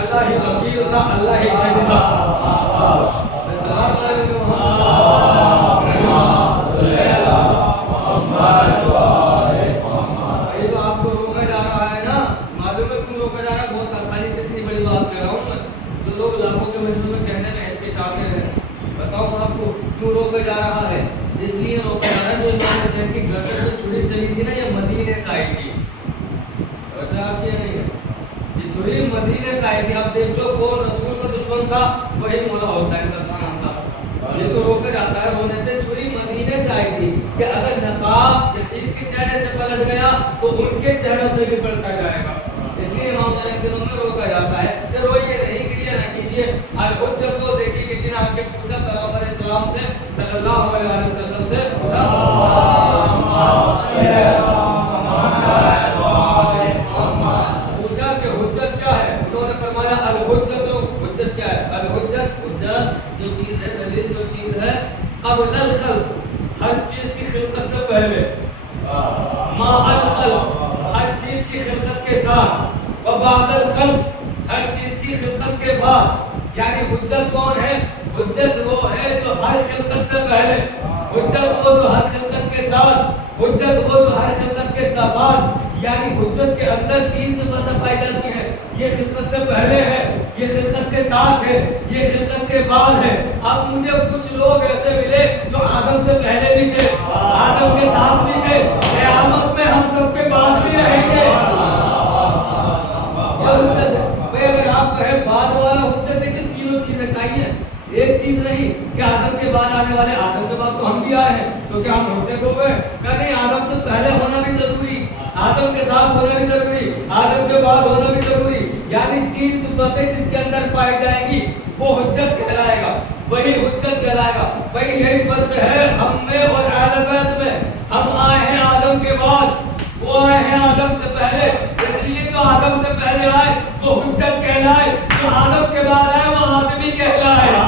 اللہ ہی وکیل تھا، اللہ ہی جج تھا. کیوں روکا جا رہا ہے؟ اس لیے روکا جا رہا ہے جو امام حسین کی گردن میں چھری چلی تھی نا، یہ مدینے سے آئی تھی. آپ یہ نہیں ہے، یہ چھری مدینے سے آئی تھی. اب دیکھ لو کون رسول کا دشمن تھا، وہی مولا حسین کا دشمن تھا. یہ تو روکا جاتا ہے رونے سے، چھری مدینے سے آئی تھی کہ اگر نقاب یزید کے چہرے سے پلٹ گیا تو ان کے چہروں سے بھی پلٹا جائے گا. اس لیے امام حسین کے دنوں میں روکا جاتا ہے کہ روئیے نہیں، کلیئر نہ کیجیے. الحجت کو دیکھیے کسی نے آ کے پوچھا پیغمبر اسلام سے صلی اللہ علیہ وسلم سے پوچھا کہ حجت کیا ہے؟ انہوں نے فرمایا الحجت، حجت کیا ہے؟ الحجت، حجت جو چیز ہے، دلیل جو چیز ہے، قبل الخلق، ہر چیز کی خلقت سے پہلے، ما الخلق، ہر چیز کی خلقت کے ساتھ، و بعد الخلق، ہر چیز کی خلقت کے بعد. یعنی حجت کون ہے؟ حجت وہ ہے جو ہر خلقت سے پہلے، حجت وہ جو ہر خلقت کے ساتھ، حجت وہ جو ہر خلقت کے بعد. یعنی حجت کے اندر تین صفتیں پائی جاتی ہیں، یہ خلقت سے پہلے ہے، یہ خلقت کے ساتھ ہے، یہ خلقت کے بعد ہے. اب مجھے کچھ لوگ ایسے ملے جو آدم سے پہلے بھی تھے، آدم کے ساتھ بھی تھے، قیامت میں ہم سب کے بعد بھی رہیں گے. یہ حجت ہے بھائی. اگر آپ کہیں بعد والا حجت ہے کہ تینوں چیزیں چاہیے، ایک چیز نہیں کہ آدم کے بعد آنے والے، آدم کے بعد تو ہم بھی آئے ہیں تو کیا ہم حجت ہو گئے؟ کہ نہیں، آدم سے پہلے ہونا بھی ضروری، آدم کے ساتھ ہونا بھی ضروری، آدم کے بعد ہونا بھی ضروری. یعنی تین صفتیں جس کے اندر پائی جائیں گی وہ حجت کہلائے گا، وہی حجت کہلائے گا. بھائی یہی فرق ہے ہم میں اور اہل بیت میں. ہم آئے ہیں آدم کے بعد، وہ آئے ہیں آدم سے پہلے. اس لیے جو آدم سے پہلے آئے وہ حجت کہلائے، جو آدم کے بعد آئے وہ آدمی کہلائے.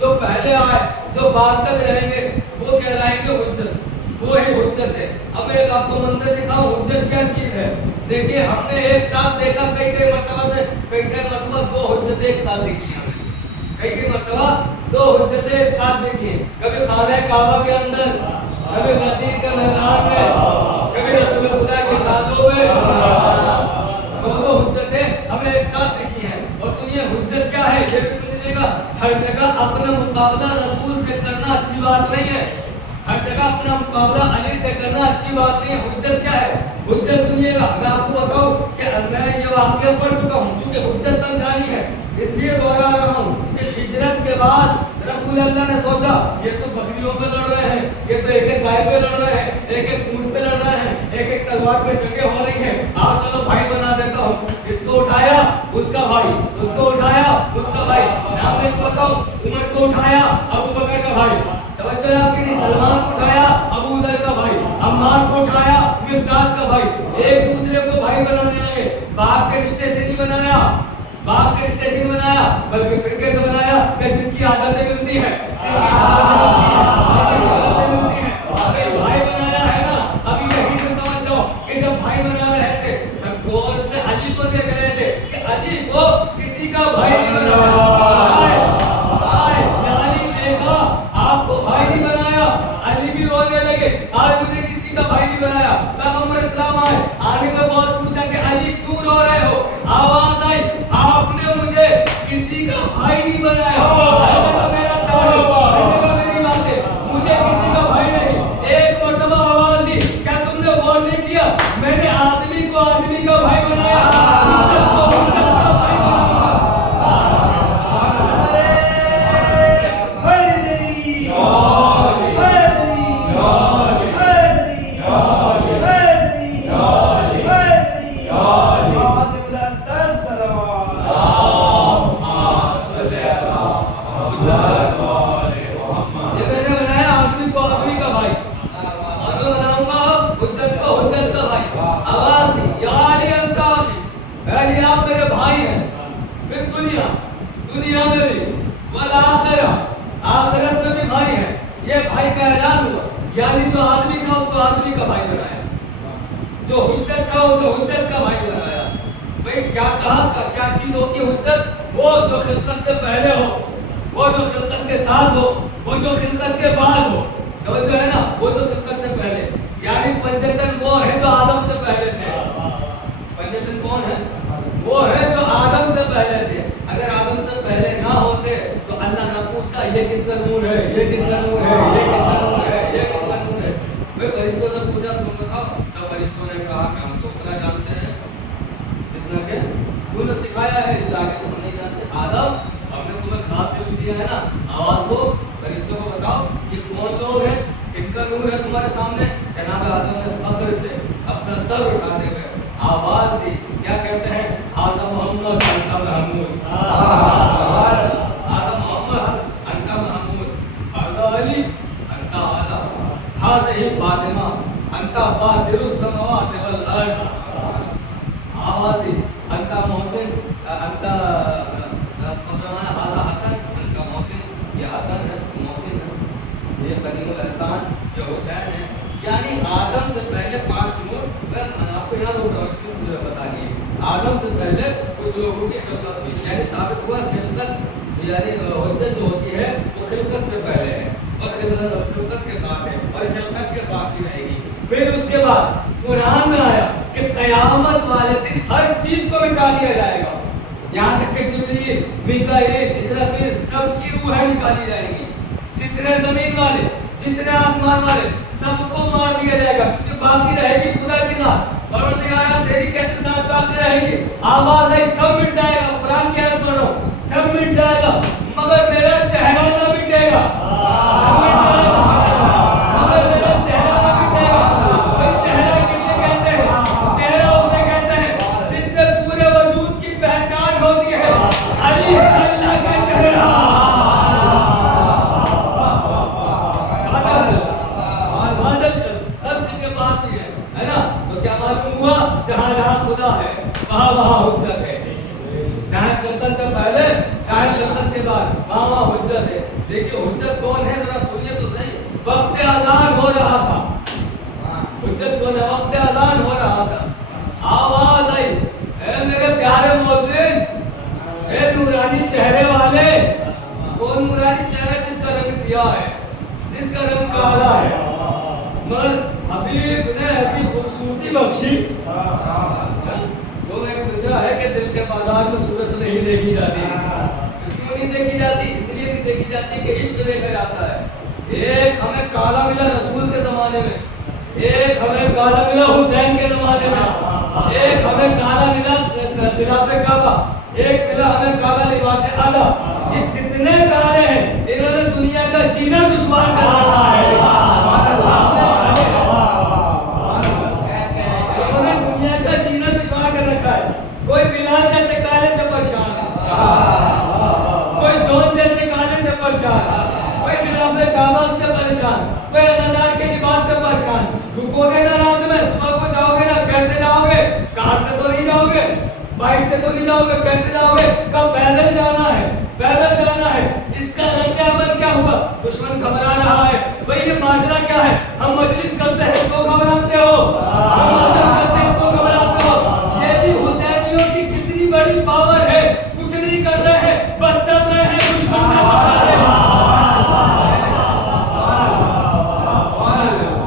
جو پہلے آئے، جو بعد تک رہیں گے وہ کہلائیں گے حجت، وہ ہی حجت ہے. اب ایک آپ کو منظر دکھاؤں حجت کیا چیز ہے. دیکھیے ہم نے ایک ساتھ دیکھا کئی مرتبہ دو حجت ایک ساتھ دیکھی ہم نے، کئی مرتبہ دو حجتیں ایک ساتھ دیکھی ہیں. کبھی خانہ کعبہ کے اندر، کبھی غدیر کے میدان میں، کبھی رسول خدا کے دادوں میں. دونوں حجتیں ہم نے ایک ساتھ دیکھی ہیں. اور سنیے حجت کیا ہے یہ بھی سنیے گا. ہر جگہ اپنا مقابلہ رسول سے کرنا اچھی بات نہیں ہے، ہر جگہ اپنا مقابلہ علی سے کرنا اچھی بات نہیں ہے. حجت کیا ہے؟ حجت سنیے گا، میں آپ کو بتاؤں کہ میں یہ واقعہ پڑھ چکا ہوں، چونکہ حجت سمجھانی ہے اس لیے دوہرا رہا ہوں کہ ہجرت کے بعد رسول اللہ نے سوچا یہ تو بکریوں پہ لڑ رہے ہیں، یہ تو ایک ایک گائے پہ لڑ رہے ہیں، ایک ایک اونٹ پہ لڑ رہے ہیں، ایک ایک تلوار پہ جنگیں ہو رہی ہیں، آؤ چلو بھائی بنا دیتا ہوں. اس کو اٹھایا اس کا بھائی، اس کو اٹھایا اس کا بھائی. نام میں بتاؤں عمر کو اٹھایا ابو بکر کا بھائی، توجہ ہے آپ کی نہیں، سلمان کو اٹھایا ابو ذر کا بھائی، عمار کو اٹھایا مقداد کا بھائی. ایک دوسرے کو بھائی بنانے لگے. باپ کے رشتے سے نہیں بنایا، باپ کے رشتے سے نہیں بنایا بلکہ فرقے سے بنایا کہ جن کی عادتیں ملتی ہیں، بھائی بنایا ہے نا. ابھی یہیں سے سمجھ جاؤ کہ جب بھائی بنا رہے تھے سب غور سے علی کو دیکھ رہے تھے کہ علی کو کسی کا بھائی نہیں بنایا. علی دیکھا آپ کو بھائی نہیں بنایا، علی بھی رونے لگے آج مجھے کسی کا بھائی نہیں بنایا. پیغمبر اسلام آئے، آنے کے بعد پوچھا کہ علی کیوں رو رہے ہو؟ آواز آئی آپ نے مجھے کسی کا بھائی نہیں بنایا. میرا تعلق میری باتیں، مجھے کسی کا بھائی نہیں. ایک مرتبہ آواز دی کیا تم نے غور نہیں کیا میں نے آدمی کو آدمی کا بھائی بنایا، حجت کو حجت کا بھائی بنایا. دنیا میں بھی والآخرہ، آخرت میں بھی بھائی ہے. یہ بھائی کا اعلان ہوا، یعنی جو آدمی تھا اس کو آدمی کا بھائی بنایا، جو حجت تھا اسے حجت کا بھائی بنایا. بھائی کیا کہا کیا چیز ہوتی ہے حجت؟ وہ جو خلقت سے پہلے ہو، وہ جو خلقت کے ساتھ ہو، وہ جو خلقت کے بعد ہو. توجہ ہے نا، وہ جو خلقت سے پہلے، یعنی پنجتن وہ ہے جو آدم سے پہلے تھے. پنجتن कि हम तो उतना जानते हैं जितना के तूने सिखाया है, इससे आगे तुम नहीं जानते। आदम, हमने तुम्हें खास इल्म दिया है ना, आवाज दो, फरिश्तों को बताओ ये कौन लोग हैं, किनका नूर है तुम्हारे सामने। जनाब आदम ने फख्र से अपना सर उठाते हुए आवाज दी, क्या कहते हैं, हाज़ा मोहम्मद अंता महमूद, हाज़ा मोहम्मद अंता महमूद, हाज़ा अली अंता आला, हाज़ा ही फातिमा अंता फातिरुस समावाति वल अर्ज़। आवाज दी, अंता मोहसिन अंता हाज़ा हसन अंता मोहसिन, ये हसन है, मोहसिन है, ये करीमुल एहसान, ये हुसैन है। यानी आदम से पहले 5 नूर, मैं आपको यहाँ लोग अच्छे से बतानी है, आदम से पहले कुछ लोगों की खिलकत हुई, यानी साबित हुआ खिलकत यानी हुज्जत जो होती है वो खिलकत से पहले है और खिलकत के साथ है और खिलकत के बाद भी रहेगी। फिर उसके बाद कुरान में आया कि क़यामत वाले दिन हर चीज को मिटा दिया जाएगा, यहाँ तक कि जिब्रील, मीकाईल, इसराफील सबकी रूहें निकाली जाएंगी, जितने जमीन वाले जितने आसमान वाले सबको मार दिया जाएगा, क्योंकि बाकी रहेगी खुदा की जात। परवरदिगार तेरी कैसे साथ बाकी रहेगी, आवाज आई सब मिट जाएगा, कुरान की आयत पढ़ो, सब मिट जाएगा मगर मेरा चेहरा ना मिटेगा, सब मिट जाएगा मगर मेरा चेहरा ना मिटेगा। भाई चेहरा किसे कहते हैं, चेहरा उसे कहते हैं जिससे पूरे वजूद की पहचान होती है, अली अल्लाह का चेहरा। जहाँ जहाँ खुदा है वहाँ वहाँ हुज्जत है, जहाँ खिलकत से पहले जहाँ खिलकत के बाद वहाँ वहाँ हुज्जत है। देखिए हुज्जत कौन है, जरा सुनिए तो सही। वक्त अज़ान हो रहा था, हुज्जत कौन है, वक्त अज़ान हो रहा था, आवाज आई, ए मेरे प्यारे मौज़िन, ए नूरानी चेहरे वाले। वो नूरानी चेहरा जिसका रंग सियाह है, जिसका रंग काला है, मगर हबीब ने ऐसी खूबसूरती बख्शी। लोग एक मिसरा है कि दिल के बाजार में सूरत नहीं देखी जाती, क्यों नहीं देखी जाती, इसलिए नहीं देखी जाती कि इश्क देखा जाता है। एक हमें काला मिला रसूल के जमाने में, एक हमें काला मिला हुसैन के जमाने में, एक हमें काला मिला खिलाफे काबा, एक मिला हमें काला लिबास अज़ा। ये जितने काले हैं इन्होंने दुनिया का जीना दुश्वार कर रखा है, कोई बिलाल जैसे काले से परेशान है, कोई जॉन जैसे काले से परेशान, कोई खिलाफे काबा से परेशान, कोई अज़ादार के लिबास से परेशान। रुकोगे ना रात में, सुबह को जाओगे ना, कैसे जाओगे, कार से तो नहीं जाओगे, बाइक से तो नहीं जाओगे, कैसे जाओगे, कब पैदल जाना है, पैदल जाना है। इसका रद्द अमल क्या हुआ, दुश्मन घबरा रहा है। भाई ये माजरा क्या है, हम मजलिस करते हैं तो घबराते हो, हम मातम करते हैं तो घबराते हो। ये भी हुसैनियों की कितनी बड़ी पावर है, कुछ नहीं कर रहे हैं, बस चल रहे हैं, दुश्मन का घबरा रहे हैं।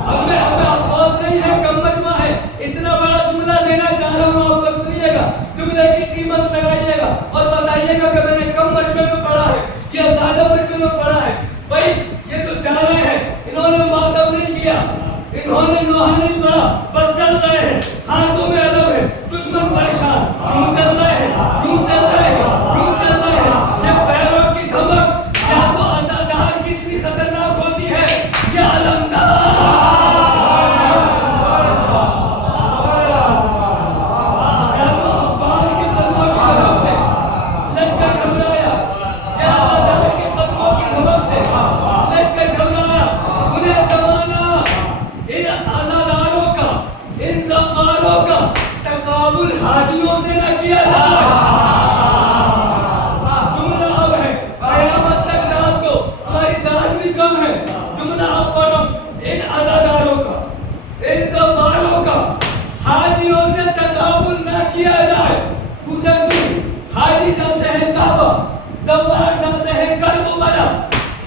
हमें अफसोस नहीं है, कम मजमा है, इतना बड़ा जुमला देना चाह रहा हूँ, आपको सुनिएगा, जुमले की कीमत लगाइएगा और बताइएगा कि मैंने कम मजमे में पढ़ा है या ज्यादा मजमे में पढ़ा है। भाई ये जो जा रहे हैं इन्होंने मातम नहीं किया, इन्होंने लोहा नहीं पढ़ा, बस चल रहे हैं, हाथों में अदब है, दुश्मन परेशान, क्यों चल रहे हैं, क्यों चल रहे हैं, क्यों चल रहे हैं। ये पैरों की धमक या तो अज़ादार की इतनी खतरनाक होती है या अलमदार, या तो अब्बास के कदमों की धमक से लश्कर घबराया, या अज़ादार के कदमों की धमक से लश्कर घबराया। सुने ज़माना, इन अज़ादारों का, इन ज़ब्बारों का तकाबुल हाजियों से न किया जाए। जुमला अब है, क़यामत तक दाद दो, तुम्हारी दाद भी कम है। जुमला अब पढ़ो, इन अज़ादारों का, इन ज़ब्बारों का हाजियों से तकाबुल न किया जाए। पूछा क्यों, हाजी जानते हैं काबा, ज़ब्बार जानते हैं करबला,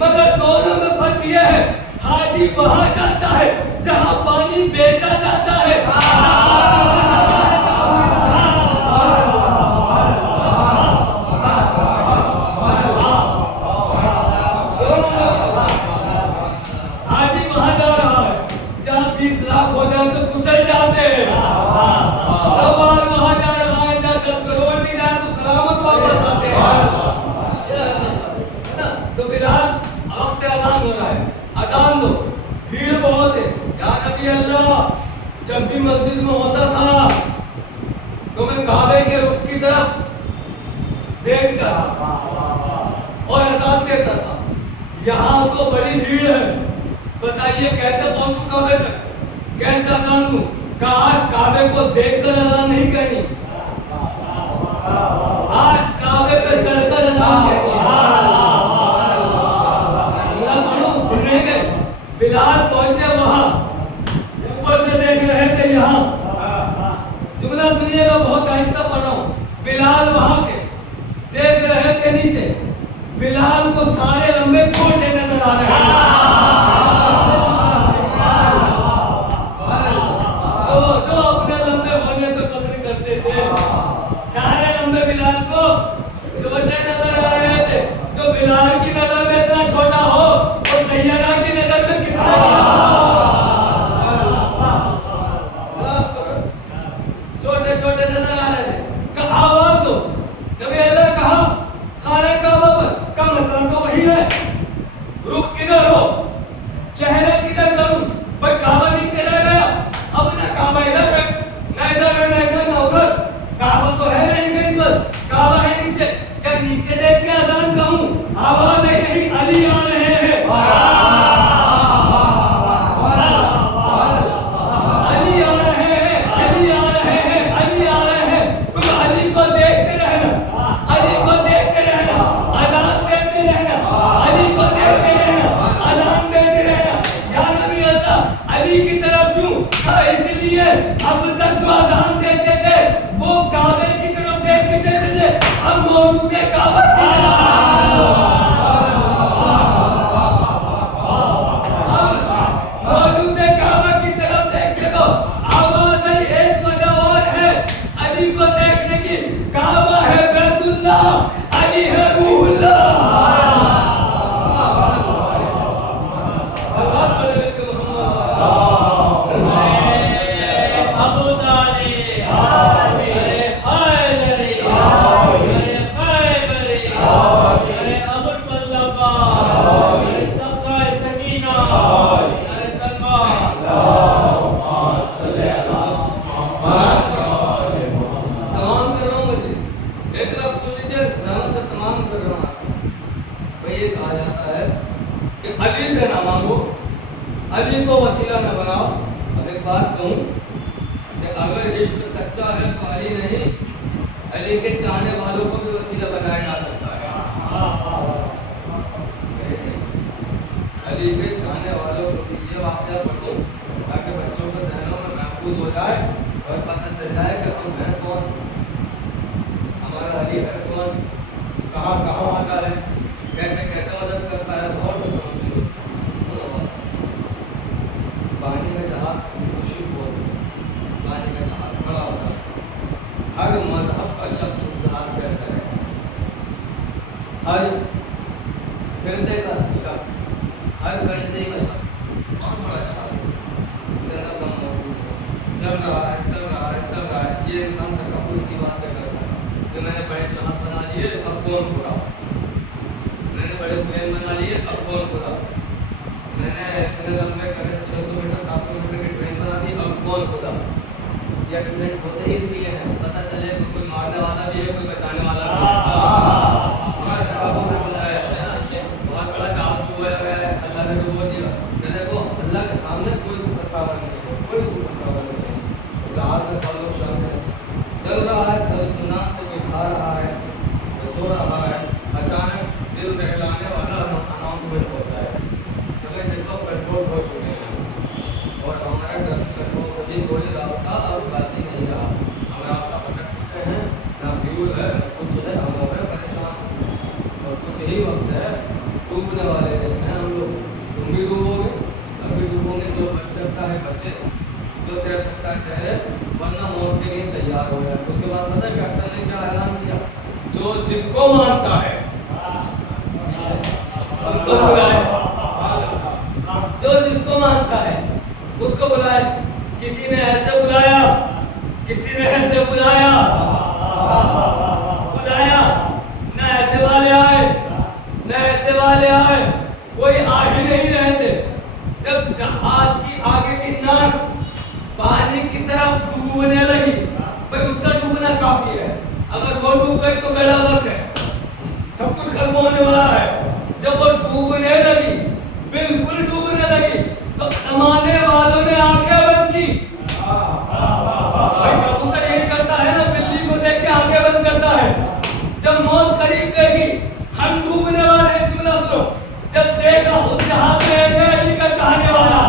मगर दोनों में फर्क यह है, हाजी वहां जाता है जहां पानी बेचा जाता है, हाजी वहां जा रहा है जहां 20 लाख हो जाए तो कुचल जाते हैं। مسجد میں ہوتا تھا تو میں کعبے کے رخ کی طرف دیکھتا اور اذان دیتا تھا. یہاں تو بڑی بھیڑ ہے, بتائیے کیسے پہنچوں کعبے تک, کیسے اذان دوں؟ آج کعبے کو دیکھ کر اذان نہیں کہنی, آج کعبے پہ چڑھ کر اذان کہنی. بلال پہنچے وہاں, اوپر سے دیکھ رہے تھے یہاں. جملہ سنیے گا, بہت آہستہ پڑھ رہا ہوں. بلال وہاں تھے, دیکھ رہے تھے نیچے. بلال کو سارے لمبے چھوٹے نظر آ رہے ہیں. جو اپنے لمبے ہونے پہ فخر کرتے تھے, سارے لمبے بلال کو چھوٹے نظر آ رہے تھے. جو بلال کی نظر میں اتنا چھوٹا ہو, وہ سیدہ کی نظر میں کتنا چھوٹے چھوٹے نظر آ رہے تھے. کہ آواز دو. نبی اللہ کہا خانہ کعبہ پر کا مسئلہ تو وہی ہے, رخ کدھر ہو, چہرے کدھر کروں؟ بھائی کعبہ نیچے رہ گیا, اپنا کعبہ ادھر ہے, نہ ادھر ہے نہ ادھر نہ ادھر. کعبہ تو ہے نہیں کہیں پر, کعبہ ہے نیچے. کیا نیچے دیکھ کے اذان کہوں؟ آواز ہے نہیں, علی آ رہے ہیں. علی آ رہے ہیں, علی آ رہے ہیں, علی آ رہے ہیں. تم علی کو دیکھتے رہنا, علی کو دیکھتے رہنا, اذان دیتے رہنا, علی کو دیکھتے رہنا, اذان دیتے رہنا. یا نبی اللہ علی کی طرف کیوں؟ اس لیے اب تک جو اذان دیتے تھے وہ کعبے کی طرف دیکھ کے دیتے تھے, اب موجود ہے کعبہ کی موجود ہے کعبہ کی طرف دیکھتے تو آواز ہے. ایک وجہ اور ہے علی کو دیکھنے کی, کعبہ ہے بیت اللہ, علی ہے روح اللہ. علی کو وسیلہ نہ بناؤ. اب ایک بات کہوں کہ اگر عشق سچا ہے تو علی نہیں, علی کے چاہنے والوں کو بھی وسیلہ بنایا جا سکتا ہے. علی کے چاہنے والوں کو بھی یہ واقعہ پڑھوں تاکہ بچوں کے ذہنوں میں محفوظ ہو جائے اور پتہ چل جائے کہ ہم ہیں کون, ہمارا علی ہے کون, کہاں کہاں آتا ہے, کیسے کیسے مدد کرتا ہے. غور سے سمجھیے. پانی کا جہاز جس کو شپ بولتے ہیں, پانی کا جہاز بڑا ہوتا ہے. ہر مذہب کا شخص اس جہاز پہ رہتا ہے, ہر فرقے کا شخص, ہر کنٹری کا شخص. بہت بڑا جہاز ہے, اس کا رسم موجود ہے, چل رہا ہے چل رہا ہے چل رہا ہے. یہ انسان تکبر اسی بات پہ کرتا ہے کہ میں نے بڑے جہاز بنا لیے, اب کون کھڑا, میں نے بڑے پلین بنا لیے, اب کون کھڑا, میں نے اتنے لمبے 600 میٹر 700 میٹر کی ٹرین بنا دی, اب کون کھدا. یہ ایکسیڈنٹ ہوتے ہی اس لیے ہیں, پتہ چلے کہ کوئی مارنے والا بھی ہے, کوئی بچانے والا بھی ہے. بہت بڑا جہاز ڈوبا گیا ہے, اللہ نے ڈبو دیا. دیکھو اللہ کے سامنے کوئی سپر پاور نہیں ہے, کوئی سپر پاور نہیں ہے. جہاز میں سب لوگ شامل ہیں, چل رہا ہے, سب اطمینان سے کوئی کھا رہا ہے, کوئی سو رہا ہے. اچانک دل دہلانے والا اناؤنسمنٹ ہوتا ہے, دیکھو پیٹرول ہو چکے ہیں اور ہمارا پیٹرول سے بھی کوئی رابطہ اب باقی نہیں رہا. ہم راستہ پکڑ چکے ہیں, نہ فیول ہے نہ کچھ ہے, ہم ہو گئے پریشان. اور کچھ یہی وقت ہے, ڈوبنے والے ہیں ہم لوگ. تم بھی ڈوبو گے, اب بھی ڈوبو گے. جو بچ سکتا ہے بچے, جو تیر سکتا ہے تیرے, ورنہ موت کے لیے تیار ہو جائے. اس کے بعد پتہ ہے کیپٹن نے کیا اعلان کیا, جو جس کو مانتا ہے اس کو بلائے, جو جس کو مانتا ہے اس کو بلائے. کسی نے ایسے بلایا, کسی نے ایسے بلایا, نہ ایسے والے آئے نہ ایسے والے آئے, کوئی آ ہی نہیں رہے تھے. جب جہاز کی آگے کی ناک پانی کی طرف डूबने लगी, भाई उसका डूबना काफी है, अगर वो डूब गई तो बेड़ा गर्क है, सब कुछ खत्म होने वाला है। जब वो डूबने लगी, बिल्कुल डूबने लगी, तो समाने वालों ने आंखें बंद की। भाई कबूतर यही करता है ना, बिल्ली को देख के आंखें बंद करता है। जब मौत करीब देखी, हम डूबने वाले हैं, जुमला सुनो, जब देखा उस हाथ में एक अली का चाहने वाला,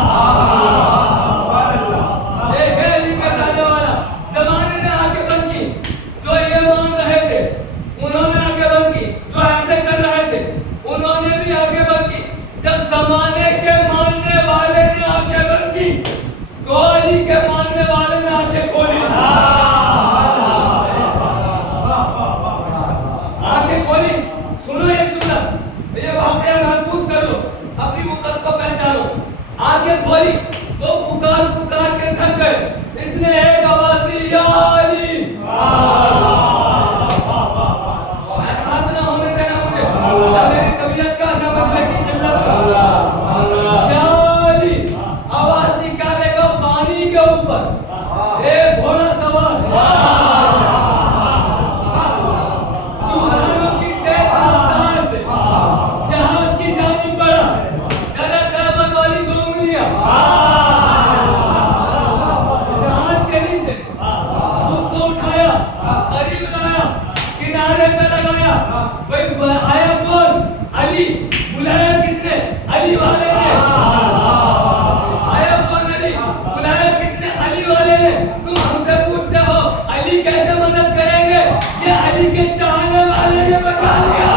एक अली का चाहने वाला, जमाने ने आंखें बंद की, जो ये मांग रहे थे उन्होंने आंखें बंद की, जो ऐसे कर रहे थे उन्होंने भी आंखें बंद की। जब जमाने के मानने वाले ने आंखें बंद की, तो अली के मानने वाले ने आंखें खोली। आंखें खोली, सुनो ये जुमला, ये वाकया महफूज कर लो, अपनी मुकद्दस को पहचानो। आंखें खोली तो पुकार पुकार के थक गए, इसने एक आवाज दी, या अली। एहसास ना होने देना मुझे, ना मेरी तबीयत का, ना मजमे की किल्लत का। या अली आवाज दी, क्या देखा? पानी के ऊपर एक घोड़ा सवार तूफानों की तेज रफ्तार से जहाज की जानिब बढ़ा, डरा क़यामत वाली 2 उंगलियां जहाज के नीचे, उसको उठाया, करीब लाया, किनारे पे लगाया। भाई आया कौन? अली। बुलाया किसने? अली वाले ने। आया कौन? अली। बुलाया किसने? अली वाले ने। तुम हमसे पूछते हो अली कैसे मदद करेंगे, ये अली के चाहने वाले ने बचा लिया।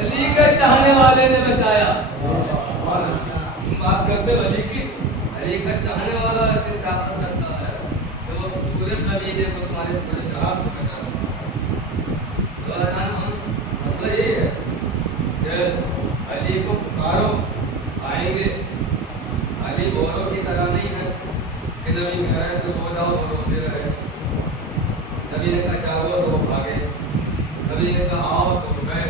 अली के चाहने वाले ने बचाया। तुम बात करते हो अली की, अली का चाहने वाला क्या करता है तो वो पूरे कबीले को, तुम्हारे पूरे जहाज को बचा सकता है। तो मसला यही है कि अली को पुकारो, आएंगे। अली औरों की तरह नहीं है कि नबी कह रहे तो सो जाओ और रोते रहे। नबी ने कहा जाओ तो वो भागे, नबी ने कहा आओ तो वो गए।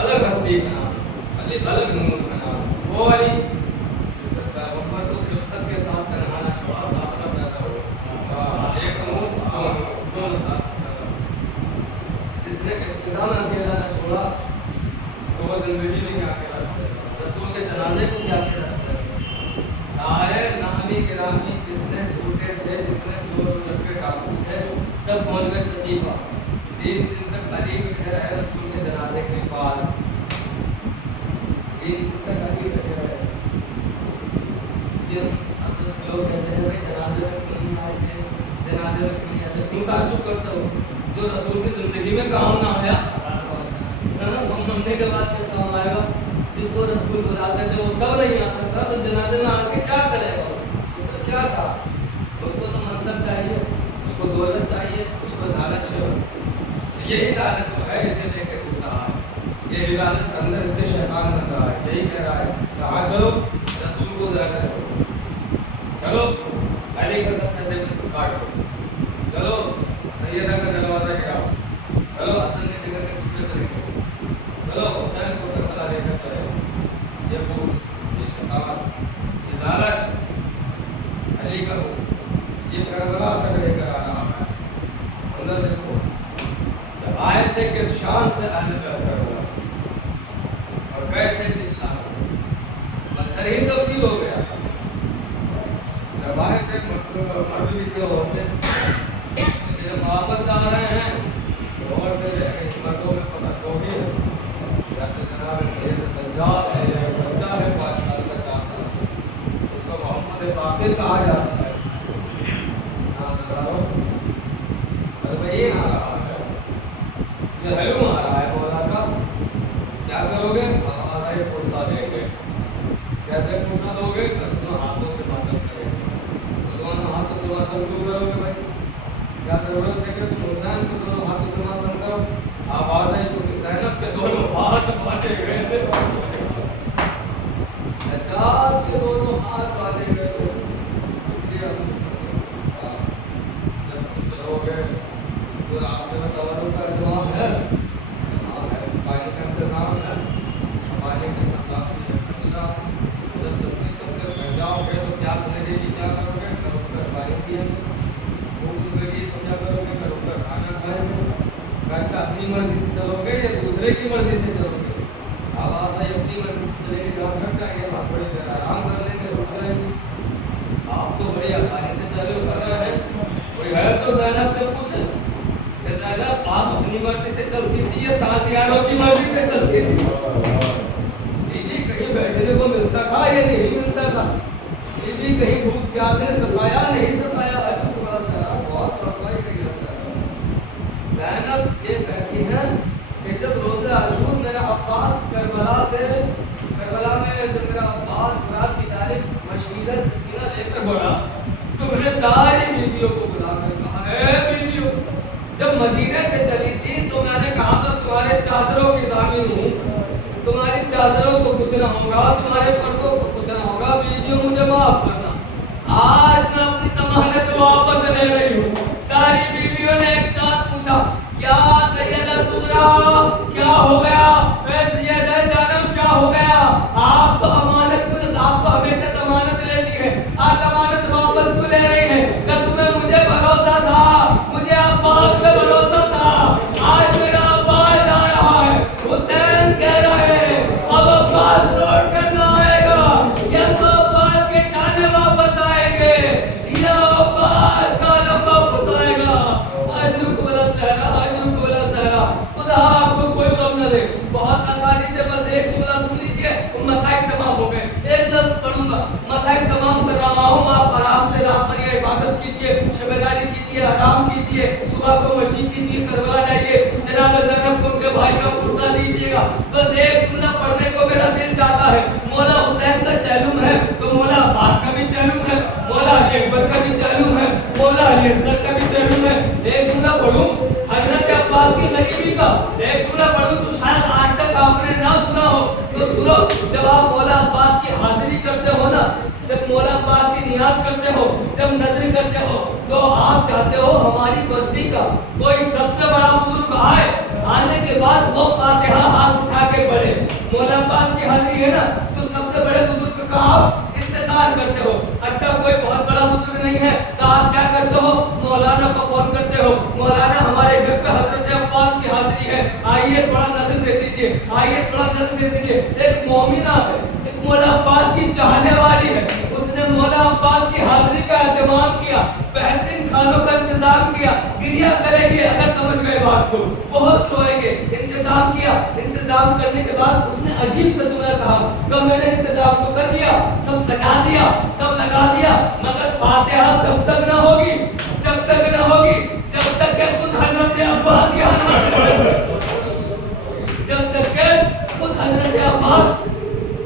अलग हस्ती का नाम, अली अलग नूर का नाम, वो अली जिसका पैगंबर को खिलकत के साथ तन्हाना छोड़ा, साथ में पैदा हुआ, एक नूर दोनों साथ पैदा हुआ। जिसने इब्तिदा में अकेला न छोड़ा तो वो जिंदगी में क्या अकेला छोड़ेगा? रसूल के जनाजे को क्या अकेला छोड़ेगा? सारे नामी गिरामी जितने झूठे थे, जितने चोर उचक्के डाकू थे, सब पहुंच गए सकीफा। 3 दिन तक अली बैठे रहे रसूल के जनाजे के पास, 3 दिन तक अली बैठे रहे। जिन लोग कहते हैं भाई जनाजे में क्यों नहीं आए थे, जनाजे में क्यों नहीं आए थे, क्यों ताज्जुब करते हो? जो रसूल की जिंदगी में काम ना आया, वो मरने के बाद क्या काम आएगा? जिसको रसूल बुलाते थे वो तब नहीं आता था, तो जनाजे में आके क्या करेगा? उसका क्या था? उसको तो मनसब चाहिए, उसको दौलत चाहिए, उसको लालच है। यही लालच जो है इसे लेके टूट रहा है, यही लालच अंदर इसके शैतान बन रहा है। यही कह रहा है कहाँ चलो रसूल को जाना है, चलो अली का सब कहते हैं काटो, चलो सैयदा का दरवाजा गिराओ, चलो हसन की जगह के टुकड़े करेंगे, चलो हुसैन को करबला लेकर चले। ये बोझ, ये शैतान, ये लालच, अली का बोझ, ये करबला तक लेकर आ रहा है। अंदर देखो आए थे किस शान से अहले करबला और गए थे किस शान से, पत्थर ही तब्दील हो गया। जब आए थे मर्द भी थे, औरतें, लेकिन जब वापस जा रहे हैं तो औरतें रह गई, मर्दों में फर्क हो गया। या तो जनाब सैयद सज्जाद है, या बच्चा है 5 साल का 4 साल, इसको मोहम्मद बाकिर कहा जाता है। ये ना रहा है, जहलू आ रहा है मौला का, क्या करोगे? हमारा एक पुरसा देंगे। कैसे पुरसा दोगे? दोनों हाथों से मातम करेंगे। तो दोनों हाथों से मातम क्यों करोगे भाई? क्या जरूरत है कि तुम हुसैन को दोनों दवाओं का इंतजाम है? हाँ है, पानी का इंतजाम है, पानी का इंतजाम भी है। अच्छा, जब चलते चलते थक जाओगे तो प्यास लगेगी, क्या करोगे? घर उठकर पानी पिएंगे। भूख लगेगी तो क्या करोगे? घर उठकर खाना खाएंगे। अच्छा, अपनी मर्जी से चलोगे या दूसरे की मर्जी से चलोगे? आवाज आई अपनी मर्जी से चलेंगे, जहाँ थक जाएंगे वहाँ थोड़ी देर आराम कर लेंगे, रुक जाएंगे। आप तो बड़ी आसानी से चले कर रहे हैं। कोई है जो ज़ैनब से पूछे कि ज़ैनब आप अपनी मर्जी से चलती थी या ताजियारों की मर्जी से चलती थी? बीवी कहीं बैठने को मिलता था या नहीं मिलता था? बीवी कहीं भूख प्यास ने सताया नहीं सताया? अरे थोड़ा सा बहुत रफाई नहीं लगता है। ज़ैनब ये कहती है कि जब रोज़े आशूर मेरा अब्बास करबला में जब मेरा अब्बास रात की तारीख मशवीदा सकीना लेकर बढ़ा तो मैंने सारी बीवियों को बुलाकर कहा, है बीवियों, जब मदीने से चली थी तो मैंने कहा था तुम्हारे चादरों की ज़ामिन हूँ, तुम्हारी चादरों को कुछ ना होगा, तुम्हारे पर्दों को कुछ ना होगा, बीवियों मुझे माफ करना। आज मैं अपनी ज़मानत वापस ले रही हूँ। सारी बीवियों ने एक साथ पूछा, या सैयदा सुगरा क्या हो गया? सैयदा ज़ैनब क्या हो गया? आप तो हमेशा ज़मानत लेती है, आज ज़मानत वापस क्यों ले रही है? क्या तुम्हें मुझे भरोसा था? मुझे अब्बास पे भरोसा था। आज मेरा अब्बास आ रहा है, हुसैन कह रहे हैं अब अब्बास लौट कर ना आएगा, या तो अब्बास के शाने वापस आएंगे या अब्बास का लम वापस आएगा। अजरुक बला सहरा, खुदा आपको कोई गम न दे। बहुत आसानी से बस एक जुमला सुन लीजिए, मसाइल तमाम हो गए। एक लफ्ज पढ़ूंगा, मसाइल तमाम कर रहा हूँ। आप आराम से रात पर इबादत कीजिए, शबेदारी कीजिए, आराम कीजिए, सुबह को मशीन कीजिए, करबला जाइए, जनाब ज़ैनब को उनके भाई का पुरसा दीजिएगा। बस एक जुमला पढ़ने को मेरा दिल चाहता है। मौला हुसैन का चैलूम है तो मौला अब्बास का भी चैलूम है, मौला अली अकबर का भी चैलूम है, मौला अली असगर का भी चैलूम है। एक जुमला पढ़ूं हजरत अब्बास की गरीबी का, एक जुमला पढ़ूं तो शायद आज तक आपने ना सुना हो तो सुनो। जब आप मौला अब्बास की हाजिरी करते हो ना, जब मौला अब्बास की नियाज करते हो, जब नजर करते हो, तो आप चाहते हो हमारी बस्ती का कोई सबसे बड़ा बुजुर्ग आए, आने के बाद वो फातिहा हाथ उठा के पढ़े। मौला अब्बास की हाजिरी है ना, तो सबसे बड़े बुजुर्ग का आप इंतजार करते हो। अच्छा, कोई बहुत बड़ा बुजुर्ग नहीं है तो आप क्या करते हो? मौलाना को फोन करते हो, मौलाना हमारे घर पे हजरत अब्बास की हाजिरी है, आइए थोड़ा नजर दे दीजिए, आइए थोड़ा नजर दे दीजिए। एक मोमिना है, एक मौला अब्बास की चाहने वाली है, उसने मौला अब्बास की हाजिरी का एहतमाम किया, बेहतरीन खानों का इंतजाम किया। गिरिया करेंगे अगर समझ गए बात को, बहुत रोएंगे। इंतजाम किया, इंतजाम करने के बाद उसने अजीब सा जुमला कहा, कब मैंने इंतजाम तो कर लिया, सब सजा दिया, सब लगा दिया, मगर फातिहा तब तक ना होगी जब तक के खुद हजरत अब्बास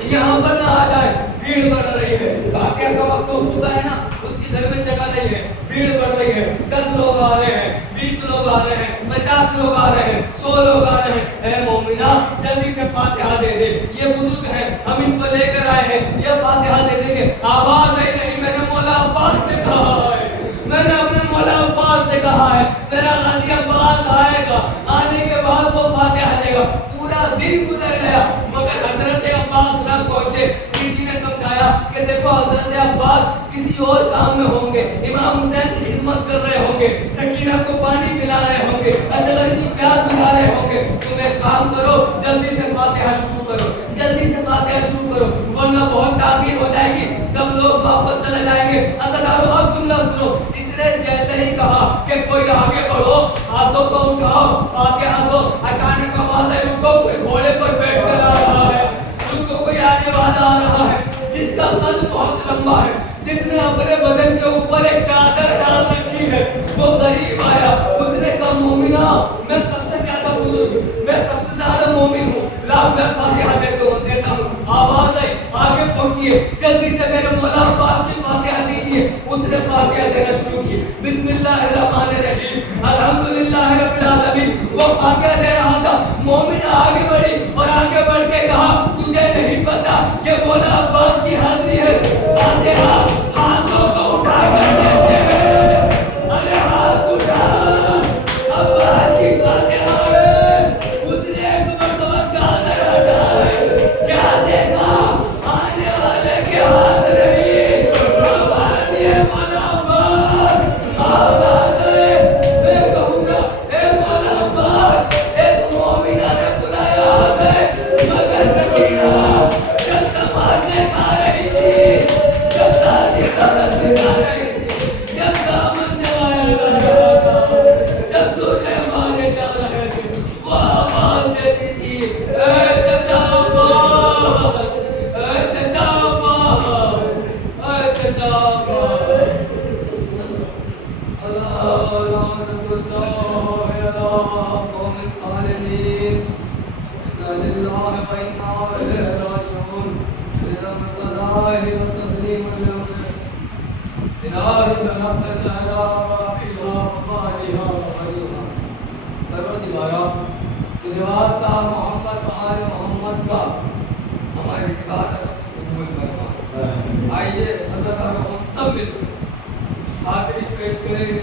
यहाँ पर ना आ जाए। भीड़ बढ़ रही है, फातिहा का वक्त हो चुका है ना, उसके घर में जगह नहीं है, भीड़ बढ़ रही है। 10 लोग आ रहे हैं, 20 लोग आ रहे हैं, 50 लोग आ रहे हैं, 100 लोग आ रहे हैं। ए मोमिना, जल्दी से फातिहा दे दे, ये बुजुर्ग है, हम इनको लेकर आए हैं, ये फातिहा दे देंगे। आवाज आई नहीं, मैंने मौला अब्बास से कहा है, मैंने अपने मौला अब्बास से कहा है, मेरा गाजी अब्बास आएगा, आने के बाद वो फातिहा देगा। पूरा दिन गुजर गया मगर हजरत अब्बास ना पहुंचे। किसी ने समझाया कि देखो हजरत अब्बास किसी और काम में होंगे, इमाम हुसैन की खिदमत कर रहे होंगे, सकीना को पानी पिला रहे होंगे, असगर की प्यास बुझा रहे होंगे। तुम एक काम करो, जल्दी से फातिहा शुरू करो, जल्दी से फातिहा शुरू करो, वरना बहुत ताखीर हो जाएगी, सब लोग वापस चले जाएंगे। असदारो अब जुमला सुनो। इसने जैसे ही कहा कि कोई आगे बढ़ो, हाथों को उठाओ, फातिहा दो, अचानक आवाज आई, रुको, कोई घोड़े पर बैठ कर आ रहा है, रुको, कोई आने वाला आ रहा है, जिसका कद बहुत लंबा है, जिसने अपने बदन के ऊपर एक चादर डाल रखी है, वो करीब आया। उसने कहा, मोमिना, मैं सबसे ज्यादा बुजुर्ग, मैं सबसे ज्यादा मोमिन हूँ, लाओ मैं फातिहा देता हूँ। आवाज आई, आगे पहुंचिए, जल्दी से मेरे मौला अब्बास की फातिहा दीजिए। उसने फातिहा देना शुरू की, बिस्मिल्लाहिर्रहमानिर्रहीम, अल्हम्दुलिल्लाहि रब्बिल आलमीन। वो फातिहा दे रहा था, मोमिना आगे बढ़ी और आगे बढ़ के कहा, तुझे नहीं पता ये मौला अब्बास की हाजिरी है, फातिहा हाथों को उठा कर देते हैं, अरे हाथ उठा, अब्बास की परवरदिगारा तुझे वास्ता मोहम्मद बहार मोहम्मद का हमारी इबादत कबूल फरमा। आइए हज़रत हम सब मिलकर हाज़िरी पेश करेंगे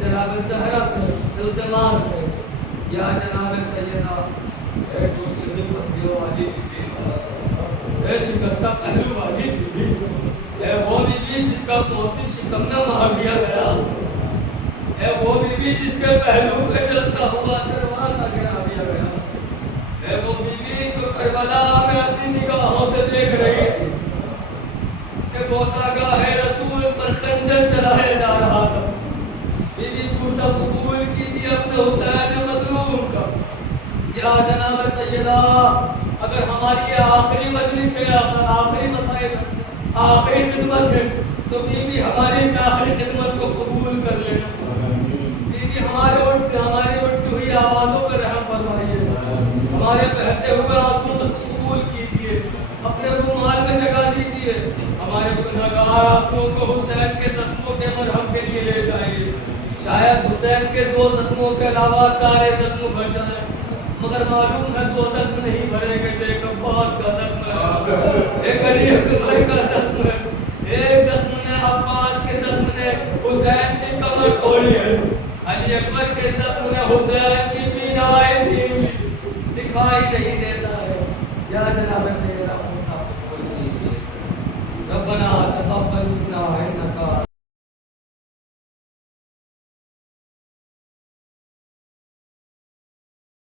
जनाब ज़हरा से इल्तिमास करेंगे, या जनाब सैयदा ए टूटी हुई पसलियों वाली बीबी, ए शिकस्ता पहलू वाली बीबी, ए वो बीबी जिसका मौसी शिकमना मार दिया गया, ए वो बीबी जिसके पहलू पे चलता हुआ दरवाजा गिरा दिया गया, ए वो बीबी जो करबला में अपनी निगाहों से देख रही थी कि बौसागाह रसूल पर खंजर चलाया जा रहा था। बीबी पूसा कबूल कीजिए अपने हुसैन मजलूम का। या जनाब सैयदा, अगर हमारी ये आखिरी मजलिस है, आखिरी मसाइल, आखिरी खिदमत है, तो बीबी हमारी इस आखिरी खिदमत को कबूल कर लेना। बीबी हमारी उठती हुई आवाज़ों पर रहम फरमाइए, हमारे बहते हुए आंसू को कबूल कीजिए, अपने रूमाल में जगा दीजिए, हमारे गुनहगार आंसुओं को हुसैन के जख्मों के मरहम के लिए ले जाइए। शायद हुसैन के 2 जख्मों के अलावा सारे जख्म भर जाए, मगर मालूम है 2 जख्म नहीं भरेंगे, तो एक अब्बास का जख्म है, एक अली अकबर का जख्म है, एक जख्म ने अब्बास के जख्म ने हुसैन की कमर तोड़ी है, अली अकबर के जख्म ने हुसैन की बीनाई छीन ली, दिखाई नहीं देता है। या जनाब सैयदा मूसा को बोल दीजिए, रब्बना तक़ब्बल मिन्ना